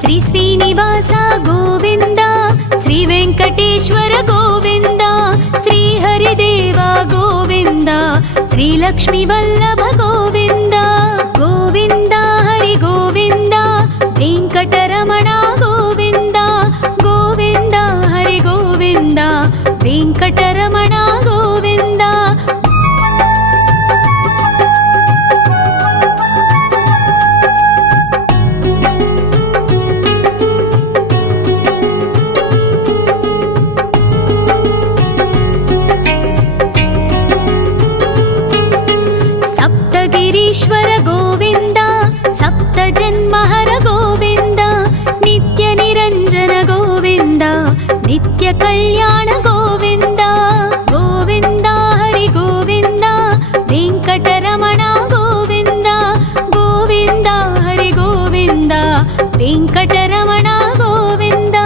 శ్రీ శ్రీనివాస గోవింద, శ్రీ వెంకటేశ్వర గోవింద, శ్రీ హరిదేవ గోవింద, శ్రీ లక్ష్మీ వల్లభ గోవింద. గోవింద హరి గోవింద, వెంకటరమణ గోవింద. గోవింద హరి గోవింద, వెంకటరమణ గోవింద. సప్తగిరీశ్వర గోవింద, సప్త జన్మహర గోవింద, నిత్య నిరంజన గోవింద, నిత్య కళ్యాణ గోవింద. గోవింద హరి గోవింద, వెంకటరమణ గోవింద. గోవింద హరి గోవింద, వెంకటరమణ గోవింద.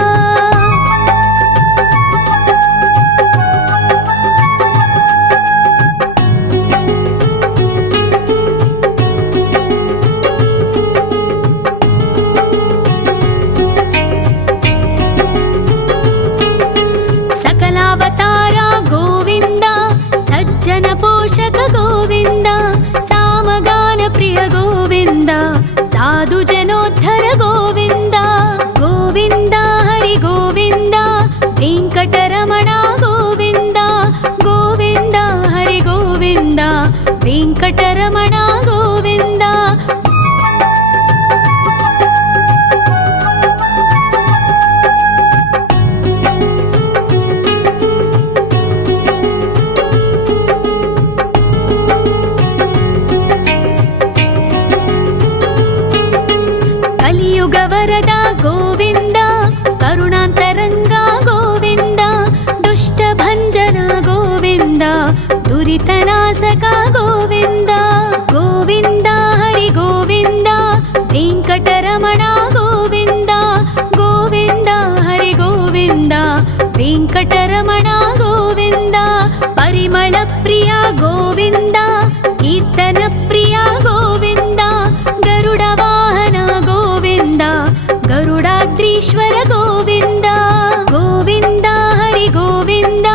సకలావతార గోవింద, సజ్జన పోషక గోవింద, సామగాన ప్రియ గోవింద, సాధు జనోద్ధర గోవింద. గోవింద హరి గోవింద, వెంకటరమణ గోవింద. గోవింద హరి గోవింద, వెంకటరమణ గోవింద. కలియుగ వరద గోవింద, కరుణాంతరంగ గోవింద, దుష్ట భంజన గోవింద, దురితనాశక గోవింద. గోవింద హరి గోవింద, వెంకటరమణ గోవింద. గోవింద హరి గోవింద, వెంకటరమణ గోవింద. పరిమళ ప్రియ గోవింద, కీర్తన ప్రియ గోవింద, గరుడ వాహన గోవింద, గరుడాద్రీశ్వర గోవింద. గోవింద హరి గోవింద,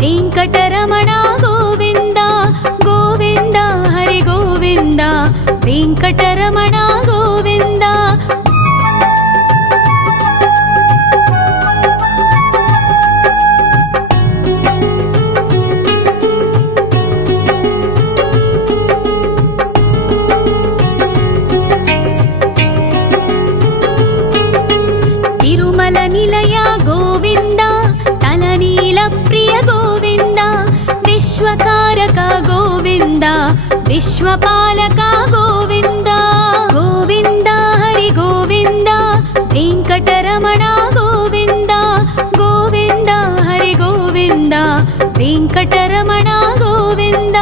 వెంకటరమణ గోవింద. గోవింద హరి గోవింద, వెంకటరమణ గోవింద. తిరుమల నిలయ గోవింద, తలనీల ప్రియ గోవింద, విశ్వకారక గోవింద, విశ్వపాలక గోవింద. గోవింద హరి గోవింద, వెంకటరమణ గోవింద. గోవింద హరి గోవింద, వెంకటరమణ గోవింద.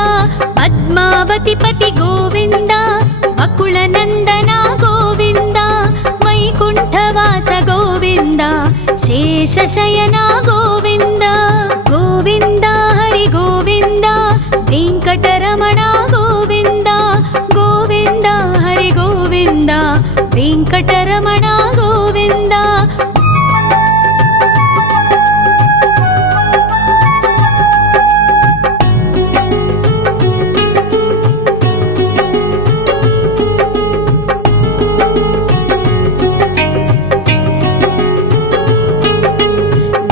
పద్మావతి పతి గోవింద, బకుళ నందన గోవింద, వైకుంఠవాస గోవింద, శేషశయన గోవింద. గోవింద హరి గోవింద, వెంకటరమణ గోవింద. గోవింద హరి గోవింద, వెంకటరమణ గోవింద.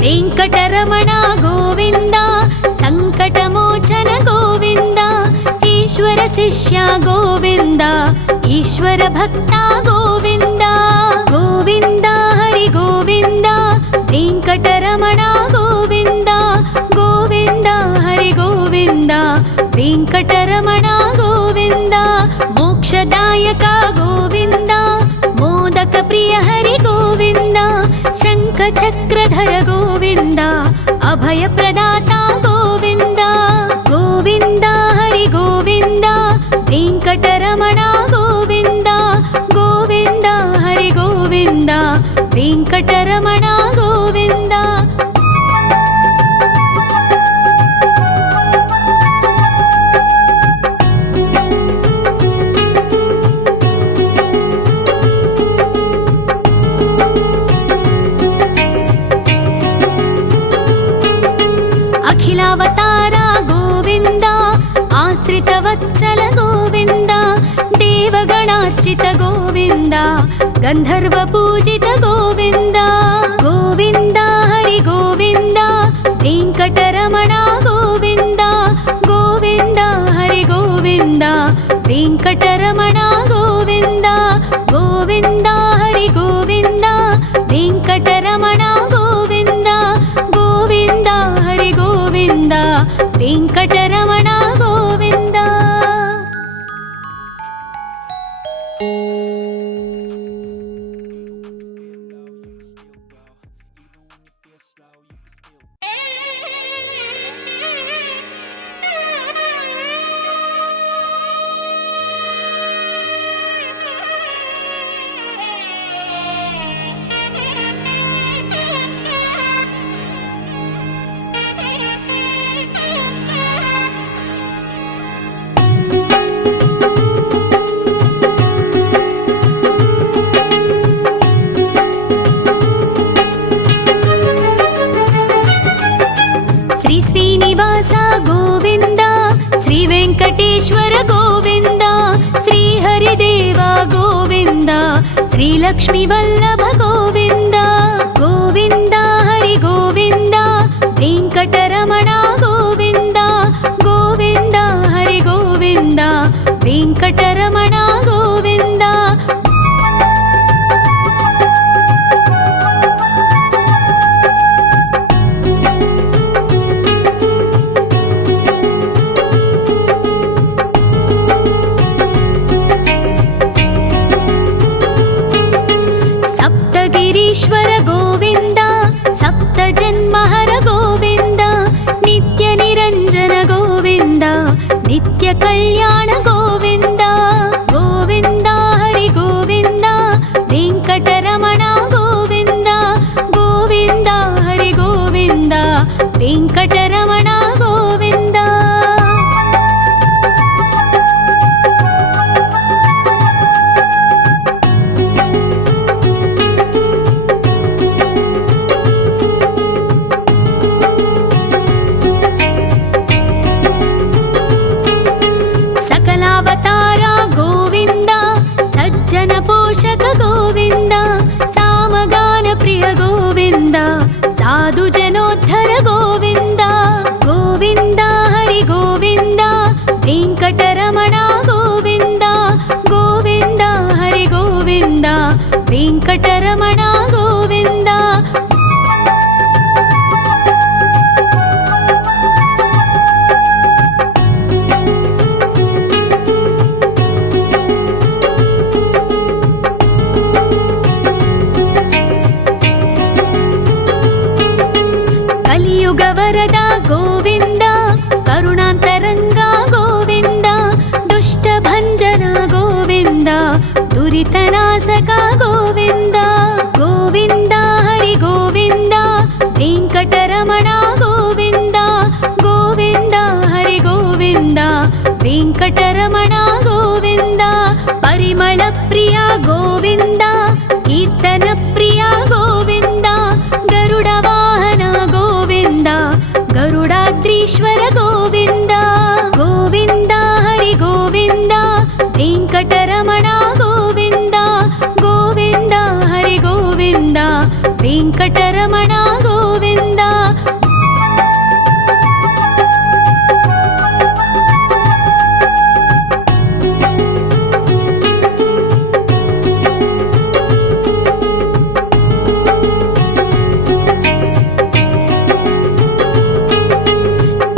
వెంకటరమణ గోవింద, సంకటమోచన గోవింద, ఈశ్వర శిష్య గోవింద, ఈశ్వర భక్త గోవింద. గోవింద హరి గోవింద, వెంకటరమణ గోవింద. గోవింద హరి గోవింద, వెంకటరమణ గోవింద. మోక్షదాయక గోవింద, మోదక ప్రియ హరి గోవింద, శంఖ చక్రధర గోవింద, అభయ ప్రదాత గోవింద. గోవింద హరి గోవింద, వెంకటరమణ గోవింద. గోవింద హరి గోవింద, వెంకటరమణ గోవింద. ಭಕ್ತವತ್ಸಲ ಗೋವಿಂದ ದೇವಗಣಾರ್ಚಿತ ಗೋವಿಂದ ಗಂಧರ್ವ ಪೂಜಿತ ಗೋವಿಂದ ಗೋವಿಂದ ಹರಿ ಗೋವಿಂದ ವೆಂಕಟರಮಣ ಗೋವಿಂದ ಗೋವಿಂದ ಹರಿ ಗೋವಿಂದ ವೆಂಕಟರಮಣ ಗೋವಿಂದ ಗೋವಿಂದ ಹರಿ ಗೋವಿಂದ ವೆಂಕಟರಮಣ ಗೋವಿಂದ ಗೋವಿಂದ ಹರಿ ಗೋವಿಂದ ವೆಂಕಟರಮಣ ಗೋವಿಂದ. శ్రీ శ్రీనివాస గోవింద శ్రీ వెంకటేశ్వర గోవింద శ్రీ హరిదేవ గోవింద శ్రీ లక్ష్మీ వల్లభ గోవింద గోవింద హరి గోవింద వెంకటరమణ గోవింద గోవింద హరి గోవింద వెంకటరమణ గోవింద. సప్తగిరీశ్వర గోవింద సప్త జన్మహర గోవింద నిత్య నిరంజన గోవింద నిత్య కళ్యాణ గోవింద గోవింద హరి గోవింద వెంకటరమణ గోవింద గోవింద హరి గోవింద వెంకటరమణ గోవింద. సకలావతార గోవింద సజ్జన పోషక గోవింద సామగాన ప్రియ గోవింద సాధు జనోద్ధర గోవింద గోవింద హరి గోవింద వెంకటరమణ గోవింద గోవింద హరి గోవింద వెంకటరమణ గోవింద. కలియుగ వరద గోవింద కరుణాంతరంగ గోవింద దుష్ట భంజన గోవింద దురితనాశక గోవింద గోవింద హరి గోవింద వెంకటరమణ గోవింద గోవింద హరి గోవింద వెంకటరమణ గోవింద. పరిమళ ప్రియ గోవింద కీర్తన ప్రియ గోవింద గరుడ వాహన గోవింద గరుడాద్రీశ్వర గోవింద గోవింద హరి గోవింద వెంకటరమణ గోవింద గోవింద హరి గోవింద వెంకటరమణ గోవింద.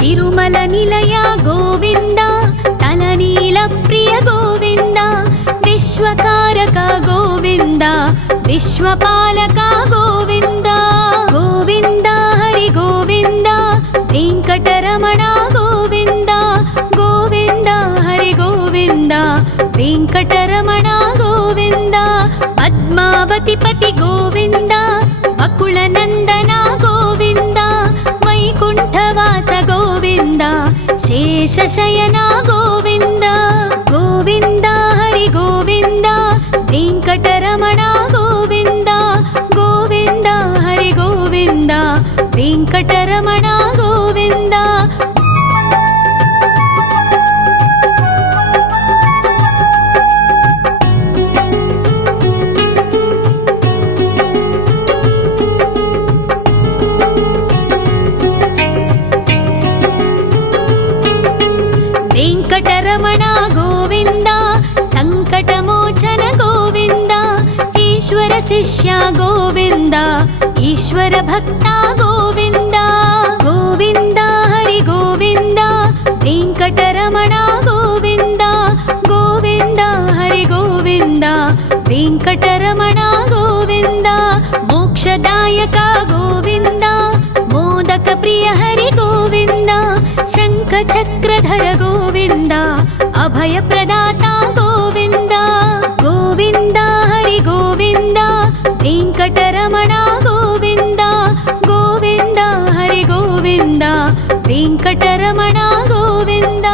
తిరుమల నిలయ గోవింద తలనీల ప్రియ గోవింద విశ్వకారక గోవింద విశ్వపాలక గోవింద గోవింద హరి గోవింద వెంకటరమణ గోవింద గోవింద హరి గోవింద వెంకటరమణ గోవింద. పద్మావతిపతి గోవింద అకుల నందన గోవింద వైకుంఠవాస గోవింద శేషశయన గోవింద గోవింద హరి గోవింద వెంకటరమణ గోవింద గోవింద హరి గోవింద వెంకటరమణ గోవింద. शिष्य गोविन्द ईश्वर भक्ता गोविन्द गोविन्द हरि गोविन्द वेङ्कटरमण गोविन्द गोविन्द हरि गोविन्द वेङ्कटरमण गोविन्द मोक्षदायक गोविन्द मोदक प्रिय हरि गोविन्द शङ्खचक्रधर गोविन्द अभय प्रदाता गोविन्द गोविन्द हरि गोविन्द वेङ्कटरमण गोविन्द गोविन्द हरि गोविन्द वेङ्कटरमण गोविन्द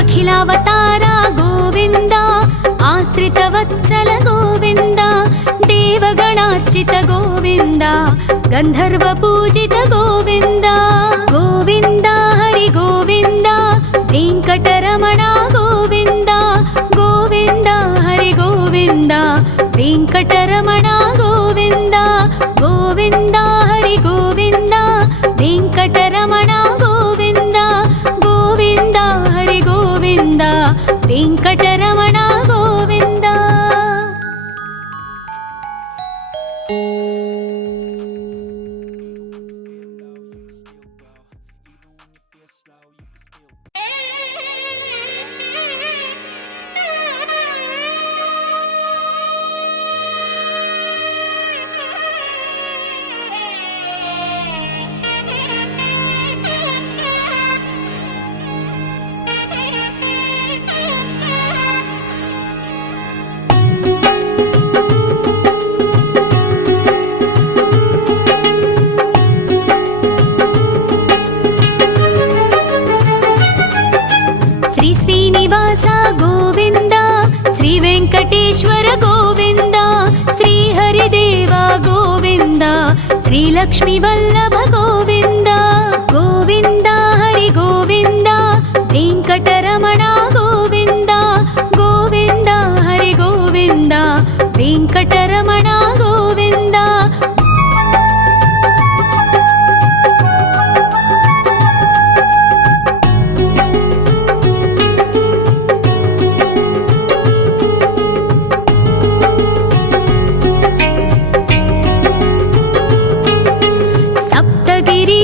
अखिलावतार गोविन्द आश्रितवत्सल गोविन्द देवगणार्चित गोविन्द गन्धर्वपूजित गोविन्द गोविन्द हरि गोविन्द वेङ्कटरमण गोविन्द गोविन्द हरि गोविन्द वेङ्कटरमण गोविन्द गोविन्द हरि गोविन्द वेङ्कटरमण गोविन्द गोविन्द हरि गोविन्द वेङ्कटरमण गोविन्द श्रीनिवास गोविन्द श्री वेङ्कटेश्वर गोविन्द श्री हरिदेव गोविन्द श्री लक्ष्मी वल्लभ गोविन्द गोविन्द हरि गोविन्द वेङ्कटरमण गोविन्द गोविन्द हरि गोविन्द वेङ्कटरमण गोविन्द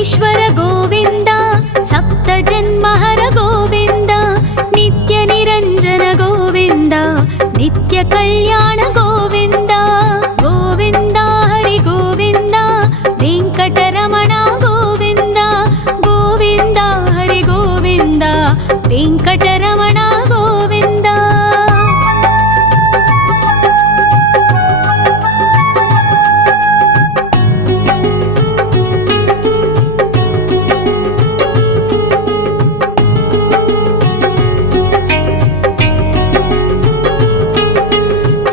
ईश्वर गोविन्द सप्त जन्महर गोविन्द नित्य निरञ्जन गोविन्द नित्य कल्याण गोविन्द गोविन्द हरि गोविन्द वेङ्कटरमण गोविन्द गोविन्द हरि गोविन्द वेङ्कटरमण गोविन्द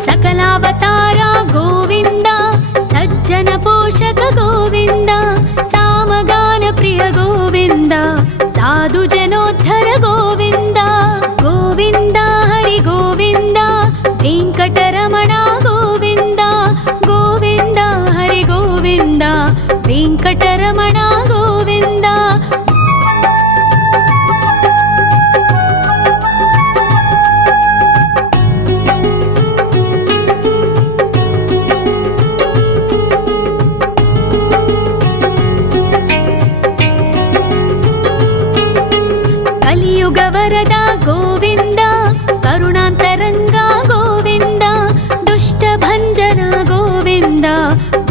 सकलावतार गोविन्द सज्जन पोषक गोविन्द सामगान प्रिय गोविन्द साधु जनोद्धर गोविन्द गोविन्द हरि गोविन्द वेङ्कटरमण गोविन्द गोविन्द हरि गोविन्द वेङ्कटरमण गोविन्द कलियुगवरद गोविन्द करुणान्तरङ्ग गोविन्द दुष्टभञ्जन गोविन्द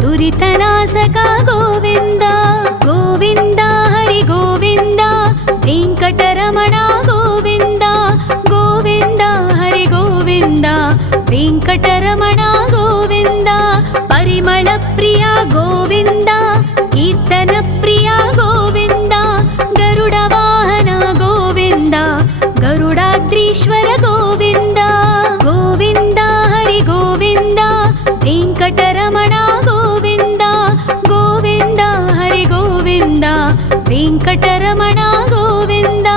दुरितनाशक गोविन्द गोविन्द हरि गोविन्द वेङ्कटरमण गोविन्द गोविन्द हरि गोविन्द वेङ्कटरमण गोविन्द परिमल प्रिय गोविन्द कीर्तन प्रिय गोविन्द गरुड वाहन गोविन्द गरुडाद्रीश्वर गोविन्द गोविन्द हरि गोविन्द वेङ्कटरमण गोविन्द गोविन्द हरि गोविन्द वेङ्कटरमण गोविन्द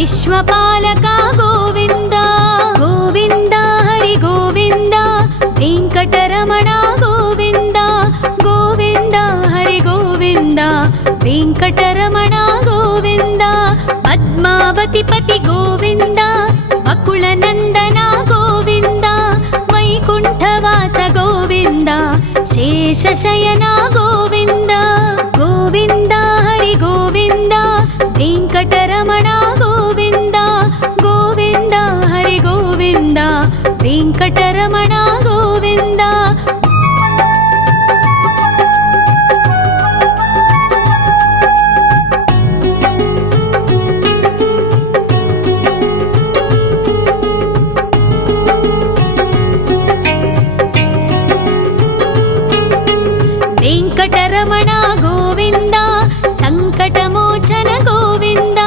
विश्वपालका गोविन्द गोविन्द हरि गोविन्द वेङ्कटरमणा गोविन्द गोविन्द हरि गोविन्द वेङ्कटरमणा गोविन्द पद्मावतिपति गोविन्द बकुलनन्दना गोविन्द वैकुण्ठवास गोविन्द शेषशयना गोविन्द गोविन्द हरि गोविन्द वेङ्कटरमणा गोविन्द गोविन्द हरि गोविन्द वेङ्कटरमणा गोविन्द वेङ्कटरमणा गोविन्द सङ्कटमोचन गोविन्द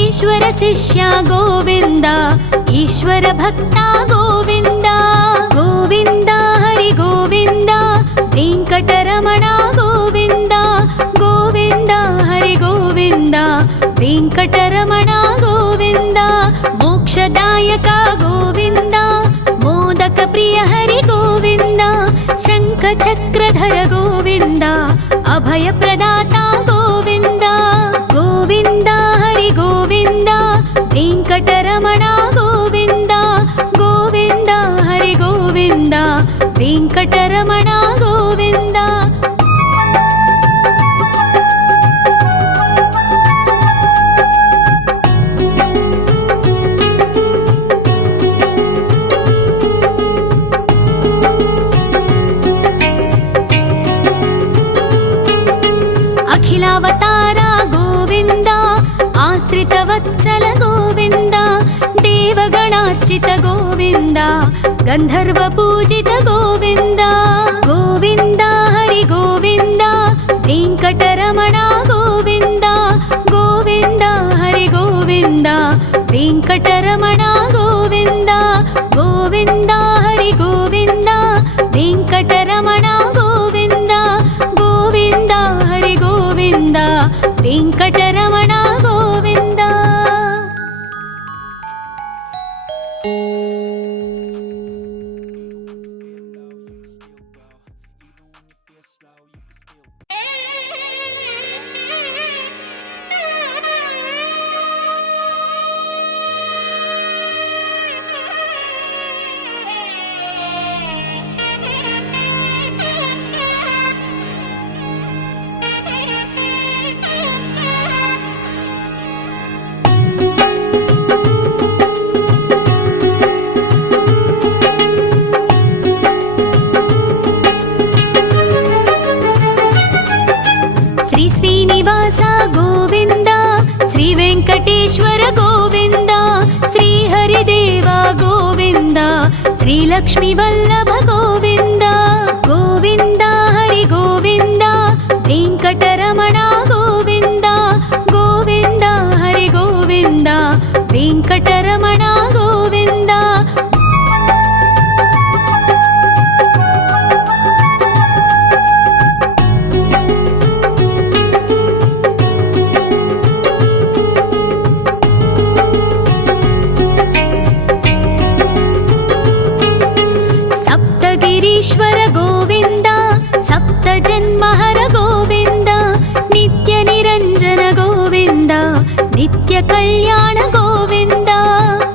ईश्वर शिष्या गोविन्द ईश्वर भक्ता गोविन्द गोविन्द हरि गोविन्द वेङ्कटरमणा गोविन्द गोविन्द हरि गोविन्द वेङ्कटरमणा गोविन्द मोक्षदायक गोविन्द मोदक प्रिय हरि गोविन्द शङ्खचक्रधर गोविन्द अभयप्रदाता गोविन्द गोविन्द हरि गोविन्द वेङ्कटरमणा गोविन्द गोविन्द हरि गोविन्द वेङ्कटरमणा गोविन्द अखिलावतारा गोविन्द आश्रितवत्सल गोविन्द देवगणार्चित गोविन्द गन्धर्वपूजित गोविन्द गोविन्द हरि गोविन्द वेङ्कटरमणा गोविन्द गोविन्द हरि गोविन्द वेङ्कटरमणा गोविन्द गोविन्द हरि गोविन्द वेङ्कटरमणा गोविन्द गोविन्द हरि गोविन्द वेङ्कटरमणा गोविन्द श्री श्रीनिवास गोविन्द श्री वेङ्कटेश्वर गोविन्द श्री हरिदेव गोविन्द श्री लक्ष्मीवल्लभ गोविन्द गोविन्द हरि गोविन्द वेङ्कटरमणा गोविन्द गोविन्द हरि गोविन्द वेङ्कटरमणा गोविन्द सप्तगिरीश्वर गोविन्द सप्तजन्महर गोविन्द नित्यनिरञ्जन गोविन्द नित्यकल्याण गोविन्द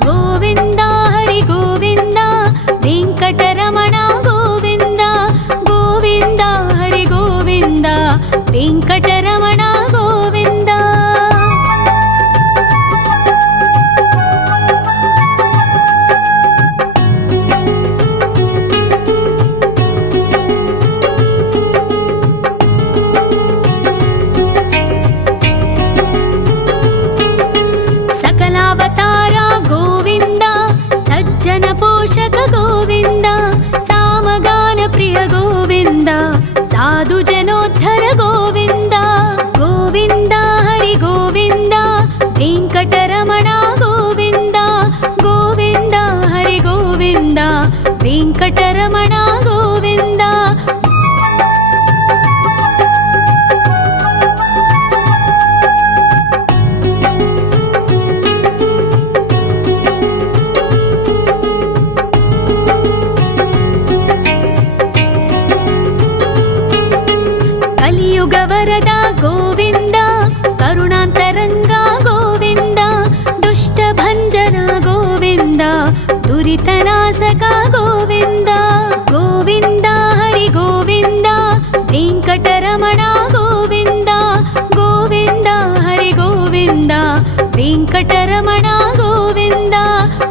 गोविन्द हरि गोविन्द वेङ्कटरमणा गोविन्द गोविन्द हरि गोविन्द वेङ्कटरमणा गोविन्द सकलावतारा गोविन्द सज्जन पोषक गोविन्द सामगान प्रिय गोविन्द साधु जनोद्धर गोविन्द ಭಕ್ತವರದ ಗೋವಿಂದ ಕರುಣಾಂತರಂಗ ಗೋವಿಂದ ದುಷ್ಟಭಂಜನ ಗೋವಿಂದ ದುರಿತನಾಶಕ ಗೋವಿಂದ ಗೋವಿಂದ ಹರಿ ಗೋವಿಂದ ವೆಂಕಟರಮಣ ಗೋವಿಂದ ಗೋವಿಂದ ಹರಿ ಗೋವಿಂದ ವೆಂಕಟರಮಣ ಗೋವಿಂದ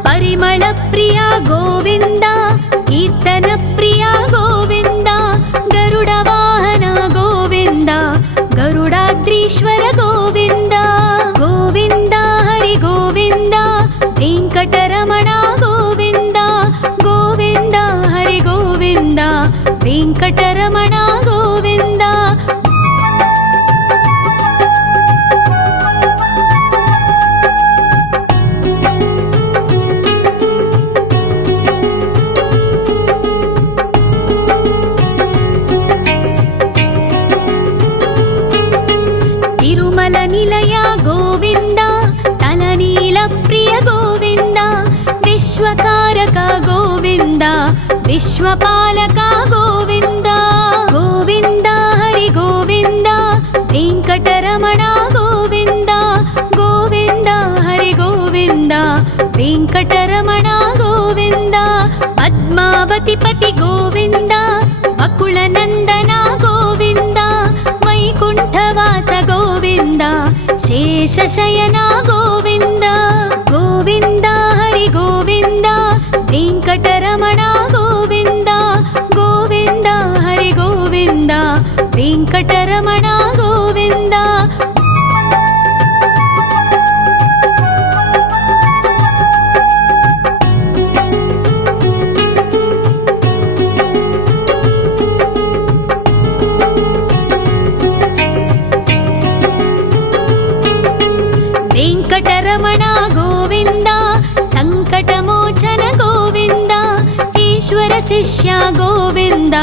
ಪರಿಮಳ ಪ್ರಿಯ ಗೋವಿಂದ ಕೀರ್ತನ ಪ್ರಿಯ ಗೋವಿಂದ ಗರುಡ ವಾಹನ ಗೋವಿಂದ ಗರುಡಾದ್ರೀಶ್ವರ ಗೋವಿಂದ ಗೋವಿಂದ ಹರಿ ಗೋವಿಂದ ವೆಂಕಟರಮಣ ಗೋವಿಂದ ಗೋವಿಂದ ಹರಿ ಗೋವಿಂದ ವೆಂಕಟರಮಣ ಗೋವಿಂದ ತಿರುಮಲ ನಿಲಯ ಗೋವಿಂದ ತಲನೀಲ ಪ್ರಿಯ ಗೋವಿಂದ ವಿಶ್ವಕಾರಕ ಗೋವಿಂದ ವಿಶ್ವಪಾಲಕ ಗೋವಿಂದ ಗೋವಿಂದ ಹರಿ ಗೋವಿಂದ ವೆಂಕಟರಮಣ ಗೋವಿಂದ ಗೋವಿಂದ ಹರಿ ಗೋವಿಂದ ವೆಂಕಟರಮಣ ಗೋವಿಂದ ಪದ್ಮಾವತಿ ಪತಿ ಗೋವಿಂದ ಅಕುಳನಂದನ ಗೋವಿಂದ ವೈಕುಂಠವಾಸ ಗೋವಿಂದ ಶೇಷಶಯನ ಗೋವಿಂದ ಗೋವಿಂದ ಹರಿ ಗೋವಿಂದ ವೆಂಕಟರಮಣ ಗೋವಿಂದ ಗೋವಿಂದ ಹರಿ ಗೋವಿಂದ ವೆಂಕಟರಮಣ ಗೋವಿಂದ ವೆಂಕಟರಮಣ ಗೋವಿಂದ ಸಂಕಟಮೋಚನ ಗೋವಿಂದ ಈಶ್ವರ ಶಿಷ್ಯ ಗೋವಿಂದ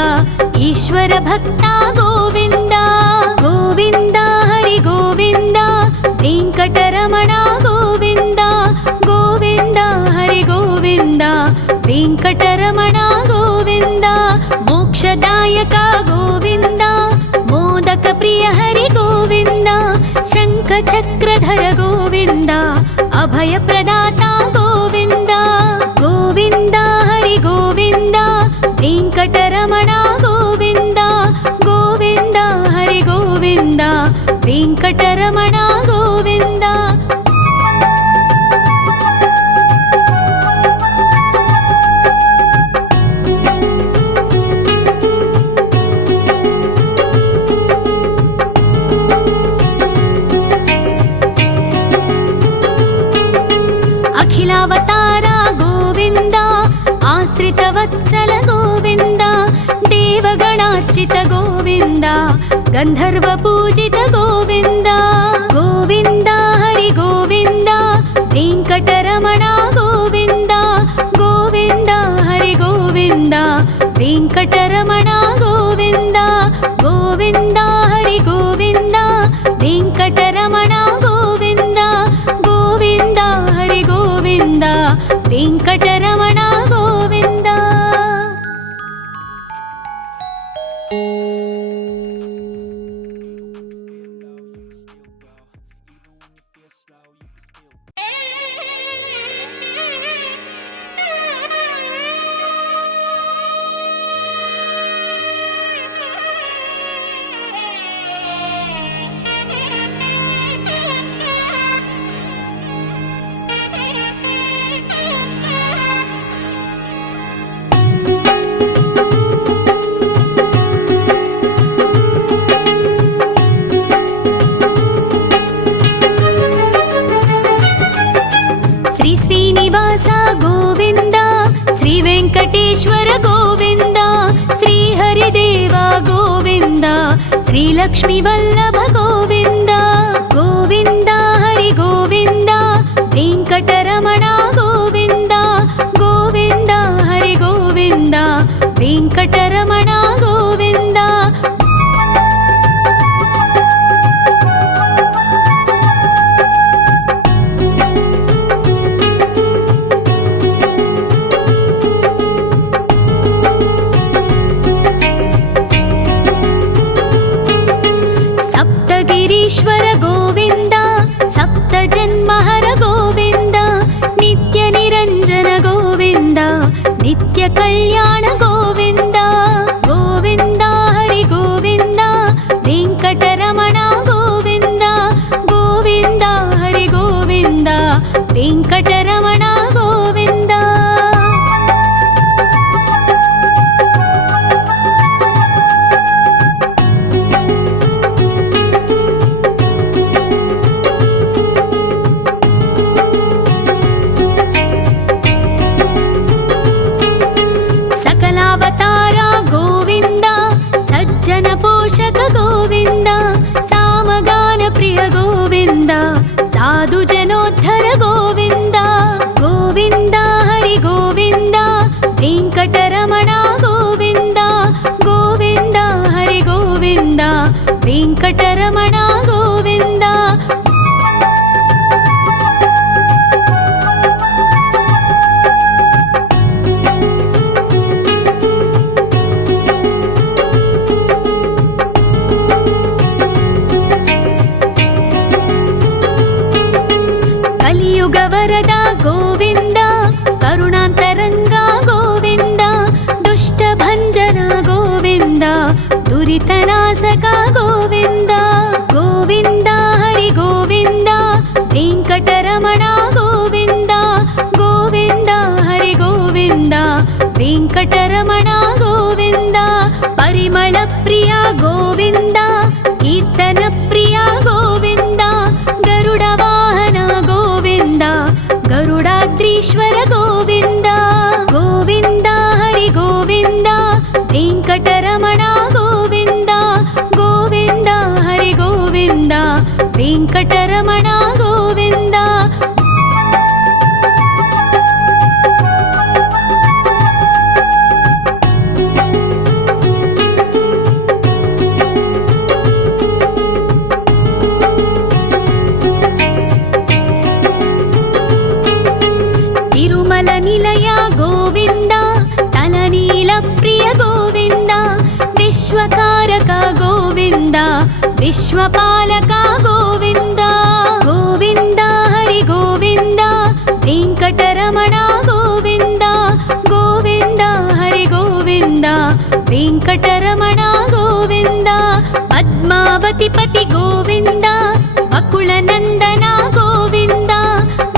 ಈಶ್ವರ ಭಕ್ತ ಗೋವಿಂದ ಗೋವಿಂದ ಹರಿ ಗೋವಿಂದ ವೆಂಕಟರಮಣ ಗೋವಿಂದ ಗೋವಿಂದ ಹರಿ ಗೋವಿಂದ ವೆಂಕಟರಮಣ ಗೋವಿಂದ ಮೋಕ್ಷದಾಯಕ ಗೋವಿಂದ ಮೋದಕ ಪ್ರಿಯ ಹರಿ ಗೋವಿಂದ ಶಂಖ ಚಕ್ರಧರ ಗೋವಿಂದ ಅಭಯ ಪ್ರದಾತ ಗೋವಿಂದ ಗೋವಿಂದ ಹರಿ ಗೋವಿಂದ ವೆಂಕಟರಮಣ ಗೋವಿಂದ ಗೋವಿಂದ ಹರಿ ಗೋವಿಂದ ವೆಂಕಟರಮಣ ಗೋವಿಂದ ಅಖಿಲಾವತಾರ ಗೋವಿಂದ ಆಶ್ರಿತ ವತ್ಸಲ ಗೋವಿಂದ ದೇವಗಣಾರ್ಚಿತ ಗೋವಿಂದ ಗಂಧರ್ವ ಪೂಜಿತ ಗೋವಿಂದ ಗೋವಿಂದ ಹರಿ ಗೋವಿಂದ ವೆಂಕಟರಮಣ ಗೋವಿಂದ ಗೋವಿಂದ ಹರಿ ಗೋವಿಂದ ವೆಂಕಟರಮಣ ಗೋವಿಂದ ಗೋವಿಂದ ಹರಿ ಗೋವಿಂದ ವೆಂಕಟರಮಣ ಗೋವಿಂದ ಗೋವಿಂದ ಹರಿ ಗೋವಿಂದ ವೆಂಕಟರಮಣ ಗೋವಿಂದ ಶ್ರೀನಿವಾಸ ಗೋವಿಂದ ಶ್ರೀ ವೆಂಕಟೇಶ್ವರ ಗೋವಿಂದ ಶ್ರೀ ಹರಿದೇವ ಗೋವಿಂದ ಶ್ರೀ ಲಕ್ಷ್ಮೀ ವಲ್ಲಭ ಗೋವಿಂದ ಗೋವಿಂದ ಹರಿ ಗೋವಿಂದ ವೆಂಕಟರಮಣ ಗೋವಿಂದ ಗೋವಿಂದ ಹರಿ ಗೋವಿಂದ ವೆಂಕಟರಮಣ ಗೋವಿಂದ शृङ्गेरीश्वर गोविन्द सप्तजन्महर गोविन्द नित्यनिरञ्जन गोविन्द नित्यकल्याण गोविन्द गोविन्द हरि गोविन्द वेङ्कटरमण गोविन्द गोविन्द हरि गोविन्द वेङ्कटरमण गोविन्द सकलावतार गोविन्द सज्जन पोषक गोविन्द सामगान प्रिय गोविन्द साधु जनोद्धर गोविन्द गोविन्द हरि गोविन्द वेङ्कटरमण गोविन्द गोविन्द हरि गोविन्द वेङ्कटरमण गोविन्द कलियुगवरद गोविन्द करुणान्तरङ्ग गोविन्द दुष्टभञ्जन गोविन्द दुरितनाशक गोविन्द गोविन्द हरि गोविन्द वेङ्कटरमण गोविन्द गोविन्द हरि गोविन्द वेङ्कटरमण गोविन्द परिमलप्रिय गोविन्द कीर्तनप्रिय गोविन्द गरुडवाहन गोविन्द गरुडाद्रीश्वर गोविन्द गोविन्द हरि गोविन्द वेङ्कटरमण गोविन्द गोविन्द हरि गोविन्द वेङ्कटरमण गोविन्द तिरुमल निलय गोविन्द तलनील प्रिय गोविन्द विश्वकारक गोविन्द विश्वपालक गोविन्द गोविन्द हरि गोविन्द वेङ्कटरमण गोविन्द गोविन्द हरि गोविन्द वेङ्कटरमण गोविन्द पद्मावति पति गोविन्द बकुलनन्दन गोविन्द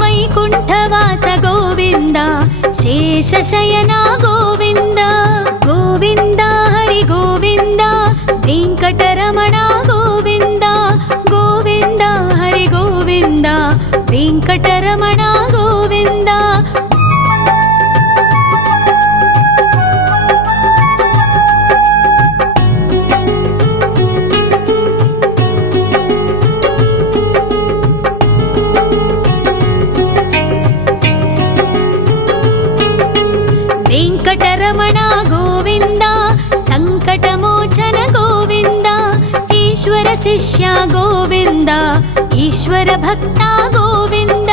वैकुण्ठवास गोविन्द शेषशयन गोविन्द गोविन्द हरि गोविन्द वेङ्कटरमण गोविन्द गोविन्द हरि गोविन्द वेङ्कटरमण गोविन्द वेङ्कटरमण गोविन्द सङ्कटमोचन गोविन्द ईश्वर शिष्य गोविन्द ईश्वर भक्त गोविन्द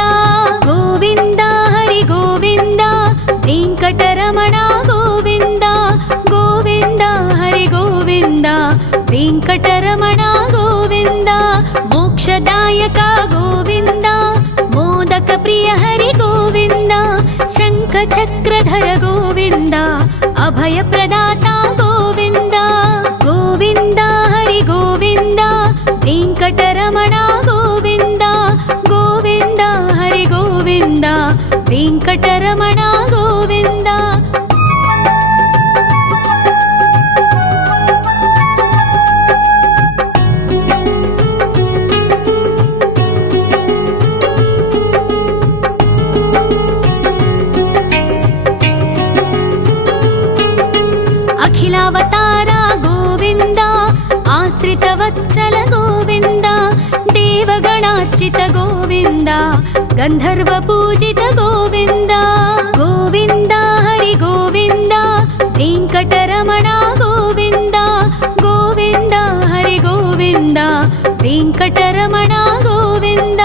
गोविन्द हरि गोविन्द वेङ्कटरमण गोविन्द गोविन्द हरि गोविन्द वेङ्कटरमण गोविन्द मोक्षदायक गोविन्द मोदक प्रिय हरि गोविन्द शङ्खचक्रधर गोविन्द अभयप्रदाता गोविन्द गोविन्द हरि गोविन्द वेङ्कटरमण गोविन्द गोविन्द हरि गोविन्द वेङ्कटरमण गोविन्द अखिलावतार गोविन्द आश्रितवत्सल गोविन्द देवगणार्चित गोविन्द गन्धर्वपूजित गोविन्द गोविन्द हरि गोविन्द वेङ्कटरमण गोविन्द गोविन्द हरि गोविन्द वेङ्कटरमण गोविन्द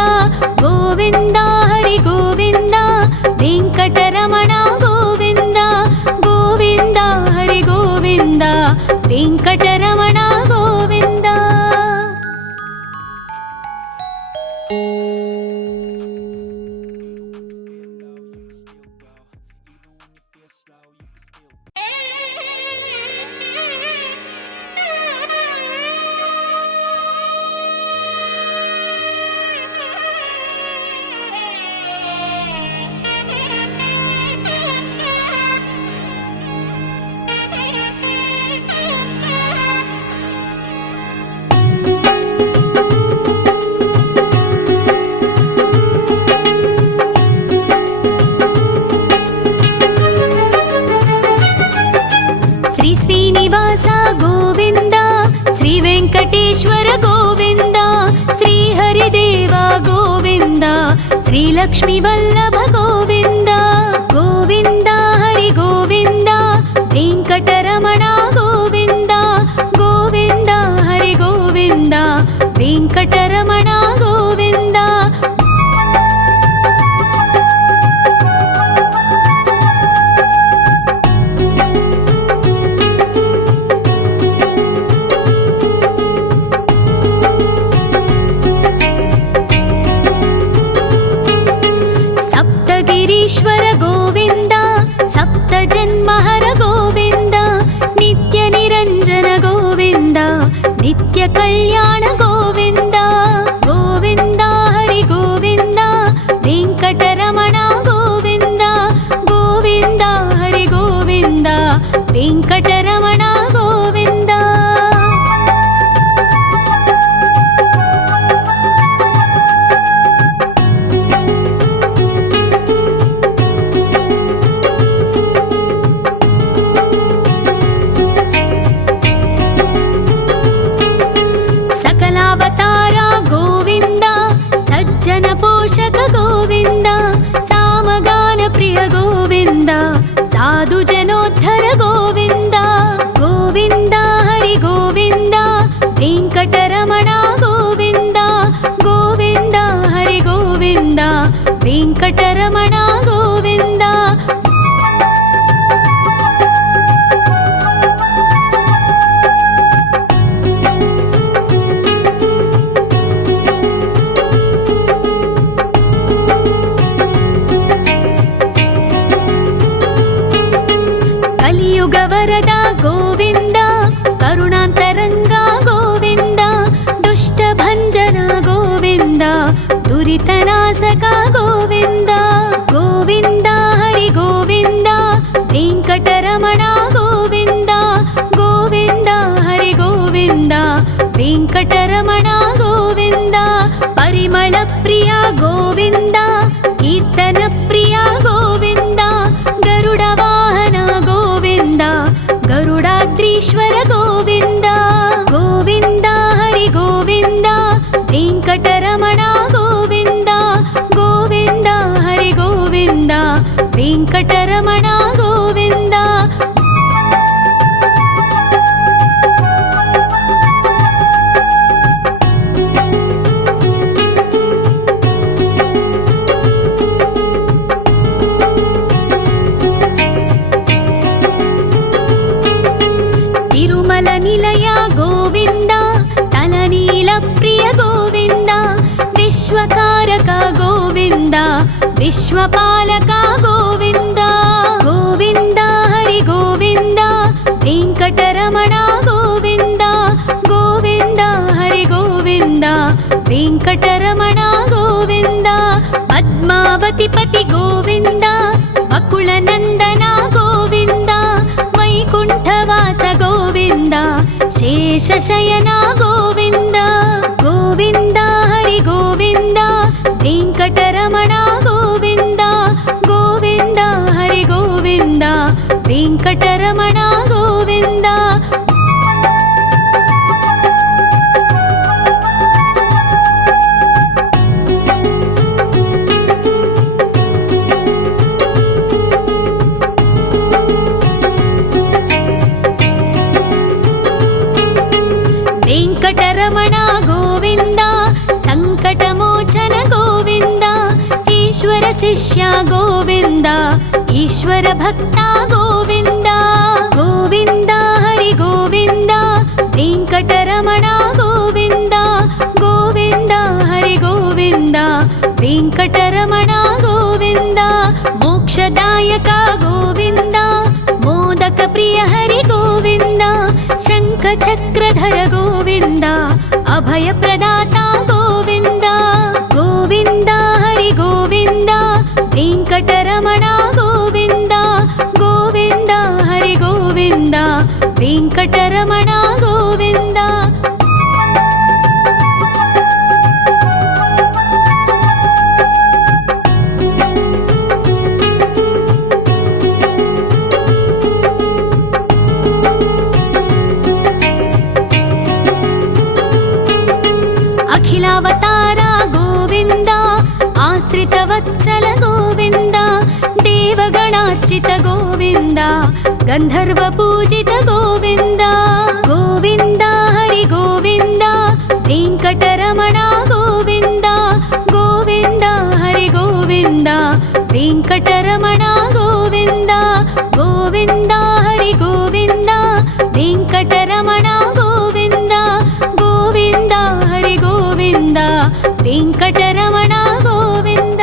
गोविन्द हरि गोविन्द वेङ्कटरमण गोविन्द गोविन्द हरि गोविन्द वेङ्कटरमण गोविन्द ಶ್ರೀಹರಿದೇವ ಗೋವಿಂದ ಶ್ರೀಲಕ್ಷ್ಮೀ ವಲ್ಲಭ ಗೋವಿಂದ ಗೋವಿಂದ ಹರಿ ಗೋವಿಂದ ವೆಂಕಟರಮಣ ಗೋವಿಂದ ಗೋವಿಂದ ಹರಿ ಗೋವಿಂದ ವೆಂಕಟರಮಣ ಗೋವಿಂದ ಸಪ್ತಗಿರೀಶ್ವರ ಗೋವಿಂದ ಸಪ್ತ ಜನ್ಮಹರ ಗೋವಿಂದ ನಿತ್ಯ ನಿರಂಜನ ಗೋವಿಂದ ನಿತ್ಯ ಕಲ್ಯಾಣ ಗೋವಿಂದ ಗೋವಿಂದ ಹರಿ ಗೋವಿಂದ ವೆಂಕಟರಮಣ ಗೋವಿಂದ ಗೋವಿಂದ ಹರಿ ಗೋವಿಂದ ವೆಂಕಟರಮಣ ಗೋವಿಂದ ಅವತಾರ ಗೋವಿಂದ ಸಜ್ಜನ ಪೋಷಕ ಗೋವಿಂದ ಸಾಮಗಾನ ಪ್ರಿಯ ಗೋವಿಂದ ಸಾಧು ಜನೋದ್ಧರ ಗೋವಿಂದ ಗೋವಿಂದ ಹರಿ ಗೋವಿಂದ ವೆಂಕಟರಮಣ ಗೋವಿಂದ ಗೋವಿಂದ ಹರಿ ಗೋವಿಂದ ವೆಂಕಟರಮಣ ಗೋವಿಂದ ಕಲಿಯುಗವರದ ಗೋವಿಂದ ಕರುಣಾಂತರಂಗ ಗೋವಿಂದ ದುಷ್ಟ ಭಂಜನ ಗೋವಿಂದ ದುರಿತನಾಶಕ ಗೋವಿಂದ ಗೋವಿಂದ ಹರಿ ಗೋವಿಂದ ವೆಂಕಟರಮಣ ಗೋವಿಂದ ಗೋವಿಂದ ಹರಿ ಗೋವಿಂದ ವೆಂಕಟರಮಣ ಗೋವಿಂದ ಪರಿಮಳ ಪ್ರಿಯ ಗೋವಿಂದ ಕೀರ್ತನ ಪ್ರಿಯ ಗೋವಿಂದ ಗರುಡ ವಾಹನ ಗೋವಿಂದ ಗರುಡಾದ್ರೀಶ್ವರ ಗೋವಿಂದ ಗೋವಿಂದ ಹರಿ ಗೋವಿಂದ ವೆಂಕಟರಮಣ ಗೋವಿಂದ ಗೋವಿಂದ ಹರಿ ಗೋವಿಂದ ವೆಂಕಟರಮಣ ಗೋವಿಂದ ತಿರುಮಲ ನಿಲಯ ಗೋವಿಂದ ತಲನೀಲ ಪ್ರಿಯ ಗೋವಿಂದ ವಿಶ್ವಕಾರಕ ಗೋವಿಂದ ವಿಶ್ವಪಾಲಕ ಗೋವಿಂದ ಗೋವಿಂದ ಹರಿ ಗೋವಿಂದ ವೆಂಕಟರಮಣ ಗೋವಿಂದ ಗೋವಿಂದ ಹರಿ ಗೋವಿಂದ ವೆಂಕಟರಮಣ ಗೋವಿಂದ ಪದ್ಮಾವತಿ ಪತಿ ಗೋವಿಂದ ಅಕುಳ ನಂದನ ಗೋವಿಂದ ವೈಕುಂಠವಾಸ ಗೋವಿಂದ ಶೇಷಶಯನ ಗೋವಿಂದ ಗೋವಿಂದ ಹರಿ ಗೋವಿಂದ ವೆಂಕಟರಮಣ ಗೋವಿಂದ ಗೋವಿಂದ ಹರಿ ಗೋವಿಂದ ವೆಂಕಟರಮಣ ಗೋವಿಂದ ವೆಂಕಟರಮಣ ಗೋವಿಂದ ಸಂಕಟಮೋಚನ ಗೋವಿಂದ ಈಶ್ವರ ಶಿಷ್ಯ ಗೋವಿಂದ ಈಶ್ವರ ಭಕ್ತ ಗೋವಿಂದ ಗೋವಿಂದ ಹರಿ ಗೋವಿಂದ ವೆಂಕಟರಮಣ ಗೋವಿಂದ ಗೋವಿಂದ ಹರಿ ಗೋವಿಂದ ವೆಂಕಟರಮಣ ಗೋವಿಂದ ಮೋಕ್ಷದಾಯಕ ಗೋವಿಂದ ಮೋದಕ ಪ್ರಿಯ ಹರಿ ಗೋವಿಂದ ಶಂಖ ಚಕ್ರಧರ ಗೋವಿಂದ ಅಭಯ ಪ್ರದಾತ ಗೋವಿಂದ ಗೋವಿಂದ ಹರಿ ಗೋವಿಂದ ವೆಂಕಟರಮಣ ಗೋವಿಂದ ಗೋವಿಂದ ಹರಿ ಗೋವಿಂದ ವೆಂಕಟರಮಣ ಗೋವಿಂದ अखिलावतारा गोविन्द आश्रितवत्सल गोविन्द देवगणार्चित गोविन्द गन्धर्वपूजित गोविन्द गोविन्द हरि गोविन्द वेङ्कटरमण गोविन्द गोविन्द हरि गोविन्द वेङ्कटरमण गोविन्द गोविन्द हरि गोविन्द वेङ्कटरमण गोविन्द गोविन्द हरि गोविन्द वेङ्कटरमण गोविन्द।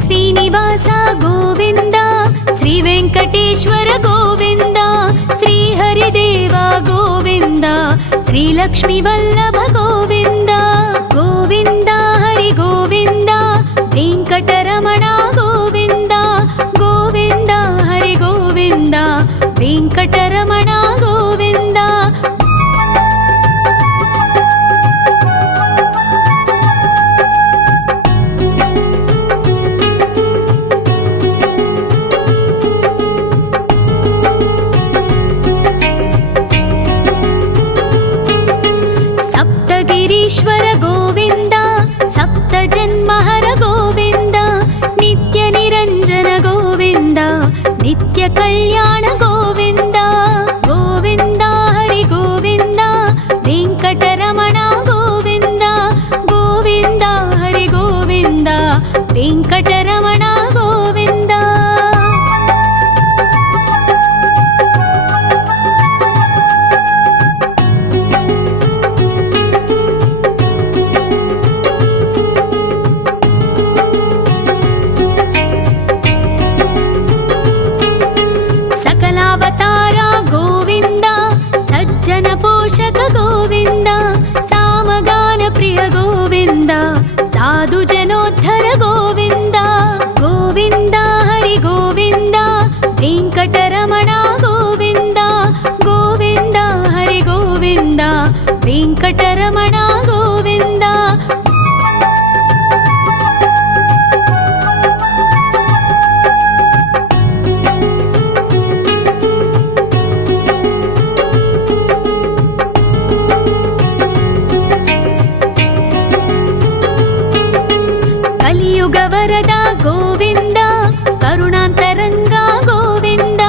श्रीनिवास गोविन्द श्री वेङ्कटेश्वर गोविन्द श्री हरिदेव गोविन्द श्री लक्ष्मीवल्लभ गोविन्द गोविन्द हरि गोविन्द वेङ्कटरमण गोविन्द गोविन्द हरि गोविन्द वेङ्कटरमण गोविन्द। गिरीश्वर गोविन्द सप्तजन्महर गोविन्द नित्यनिरञ्जन गोविन्द नित्यकल्याण गोविन्द गोविन्द हरि गोविन्द वेङ्कटरमण गोविन्द गोविन्द हरि गोविन्द वेङ्कटरमण गोविन्द। सकलावतारा गोविन्द सज्जन पोषक गोविन्द सामगान प्रिय गोविन्द साधु जनोद्धर गोविन्द गोविन्द हरि गोविन्द वेङ्कटरमण गोविन्द गोविन्द हरि गोविन्द वेङ्कटरमण गोविन्द। कलियुगवरद गोविन्द करुणान्तरङ्ग गोविन्द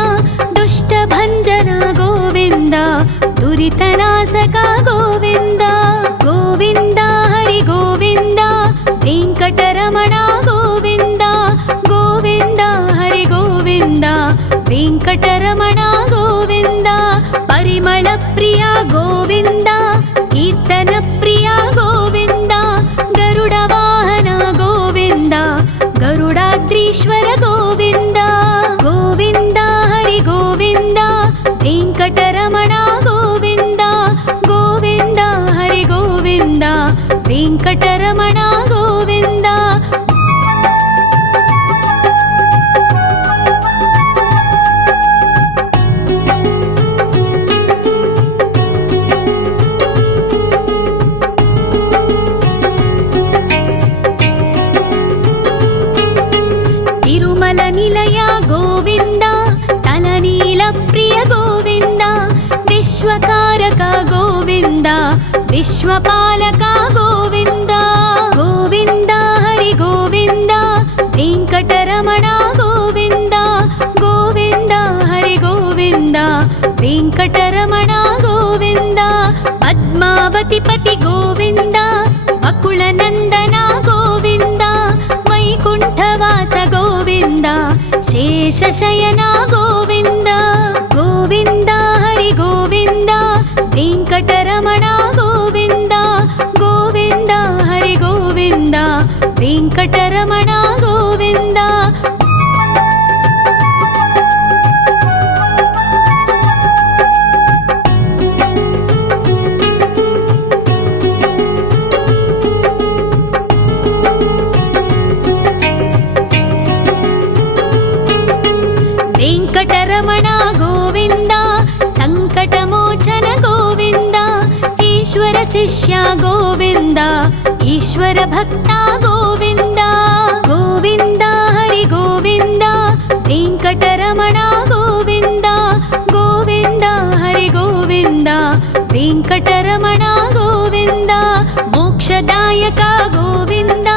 दुष्टभञ्जन गोविन्द दुरितनाशक गोविन्द गोविन्द हरि गोविन्द वेङ्कटरमण गोविन्द गोविन्द हरि गोविन्द वेङ्कटरमण गोविन्द। परिमल प्रिय गोविन्द कीर्तन प्रिय गोविन्द गरुड वाहन गोविन्द गरुडाद्रीश्वर गोविन्द गोविन्द हरि गोविन्द वेङ्कटरमण गोविन्द गोविन्द हरि गोविन्द वेङ्कटरमण गोविन्द। तिरुमल निलय गोविन्द तलनील प्रिय गोविन्द विश्वकारक गोविन्द विश्वपालक गोविन्द गोविन्द हरि गोविन्द वेङ्कटरमण गोविन्द गोविन्द हरि गोविन्द वेङ्कटरमण गोविन्द। पद्मावति पति गोविन्द बकुलनन्दन गोविन्द वैकुण्ठवास गोविन्द शेषशयन गोविन्द गोविन्द हरि गोविन्द वेङ्कटरमण गोविन्द गोविन्द हरि गोविन्द वेङ्कटरमण गोविन्द। వెంకటరమణ గోవింద సంకటమోచన గోవింద ఈశ్వర శిష్య గోవింద ఈశ్వర భక్త గోవింద గోవింద హరి గోవింద వెంకటరమణ గోవింద గోవింద హరి గోవింద వెంకటరమణ గోవింద మోక్షదాయక గోవింద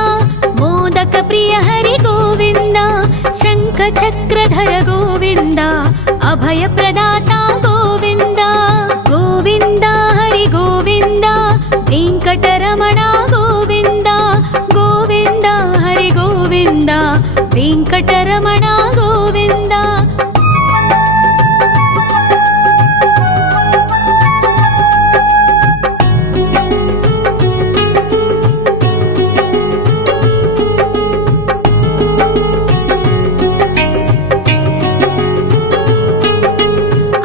మోదక ప్రియ హరి గోవింద శంఖ చక్రధర గోవింద అభయ ప్రదాత గోవింద గోవింద హరి గోవింద వెంకటరమణ గోవింద గోవింద హరి గోవింద వెంకటరమణ గోవింద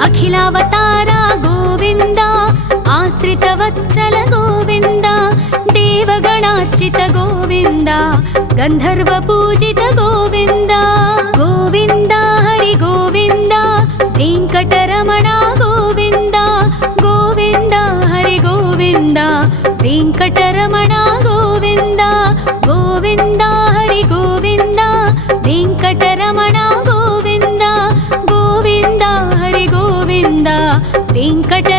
అఖిలావతార గోవింద ఆశ్రిత వత్సల గోవింద దేవగణార్చిత గోవింద గంధర్వ పూజిత గోవింద గోవింద హరి గోవింద వెంకటరమణ గోవింద గోవింద హరి గోవింద వెంకటరమణ గోవింద గోవింద హరి గోవింద వెంకటరమణ గోవింద గోవింద హరి గోవింద వెంకట